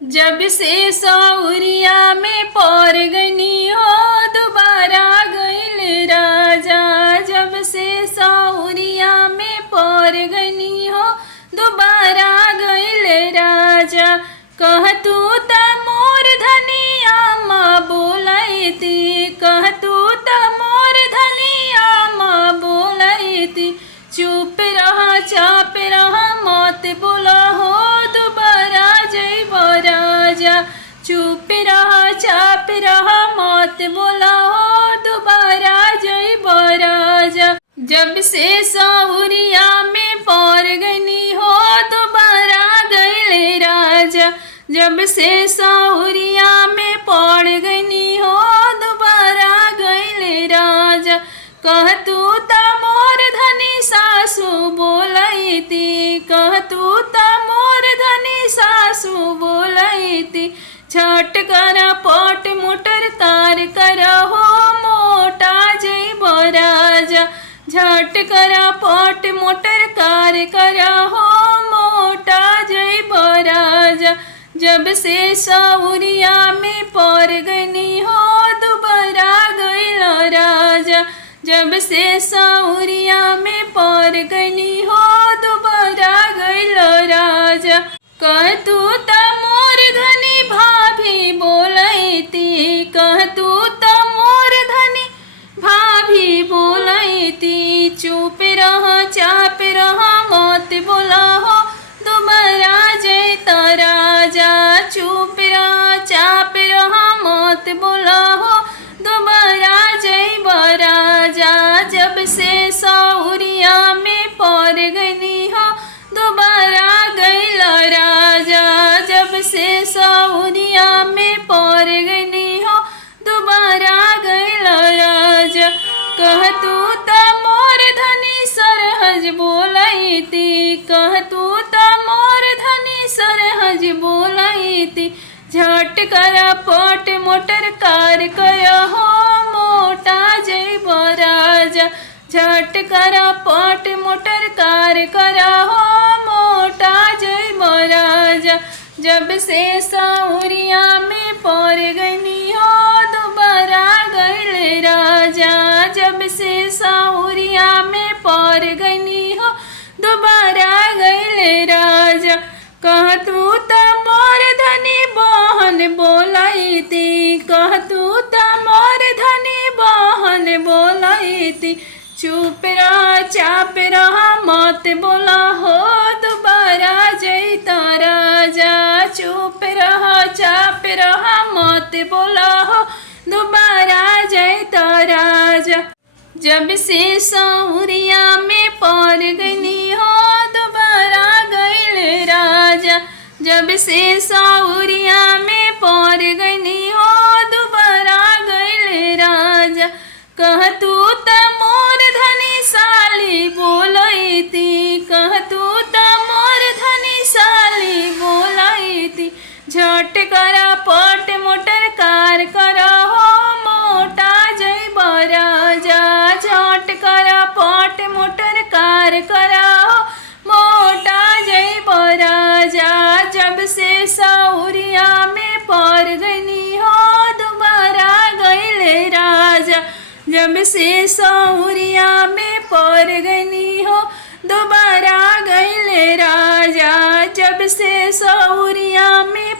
जब से सौरिया में पौर गनी हो दोबारा गईल राजा। जब से सौरिया में पौर गनी हो दोबारा गईल राजा। कह तू त मोर धनिया माँ बोलैती, कह तू त मोर धनिया माँ बोलैती। चुप रहा चाप रहा मत बोला हो दोबारा जइब राजा। चुप रहा चाप रहा मत बोला हो दोबारा जइब राजा। जब से सौरिया में पौर गनी हो दोबारा गईल राजा। जब से सौरिया में पौर गनी हो दोबारा गईल राजा। कह तू त मोर धनी सासू बोलैती, कह तू त मोर धनी सासू बोलैती। छठ कर पट मोटर कार कर हो मोटा जइब राजा। झट कर पट मोटर कार कर हो मोटा जइब राजा। जब से सौरिया में पौर गनी हो दोबारा गईल राजा। जब से सौरिया में पौर गनी हो दोबारा गईल राजा। कह तू त मोर धनी भाभी बोलैती, कह तू त मोर धनी भाभी बोलैती। चुप रह चाप रह मत बोला हो दोबारा जइता राजा। चुप रह चाप रह मत बोला हो दोबारा जइब राजा। जब से सौरिया में पौर गनी हो दोबारा गईल राजा। जब से सौरिया में पौर गनी हो दोबारा गईल राजा। कह तू त मोर धनी सरहज बोलैती, कह तू त मोर धनी सरहज बोलैती। झट कर पट मोटर कार कर हो मोटा जइब राजा। झट कर पट मोटर कार कर हो मोटा जइब राजा। जब से सौरिया में पौर गनी हो दोबारा गईल राजा। जब से सौरिया में पौर गनी हो दोबारा गईल राजा। कह तू त मोर धनी बहन बोलैती, कह तू त मोर धनी बहन बोलैती। चुप रह चाप रह मत बोला हो दोबारा जइता राजा। चुप रह चाप रह मत बोला हो दोबारा जइता राजा। जब से सौरिया में पौर गनी हो दोबारा गईल राजा। जब से सौरिया में पौर गनी हो दोबारा गईल राजा। कह तू त मोर धनी साली बोलैती, कह तू त मोर धनी साली बोलैती। झट कर पट मोटर कार कर हो मोटा जइब राजा। झट कर पट मोटर कार कर हो मोटा जइब राजा। जब से सौरिया में पौर गनी हो दोबारा गईल राजा। जब से सौरिया में पौर गनी हो दोबारा गईल राजा। जब से सौरिया में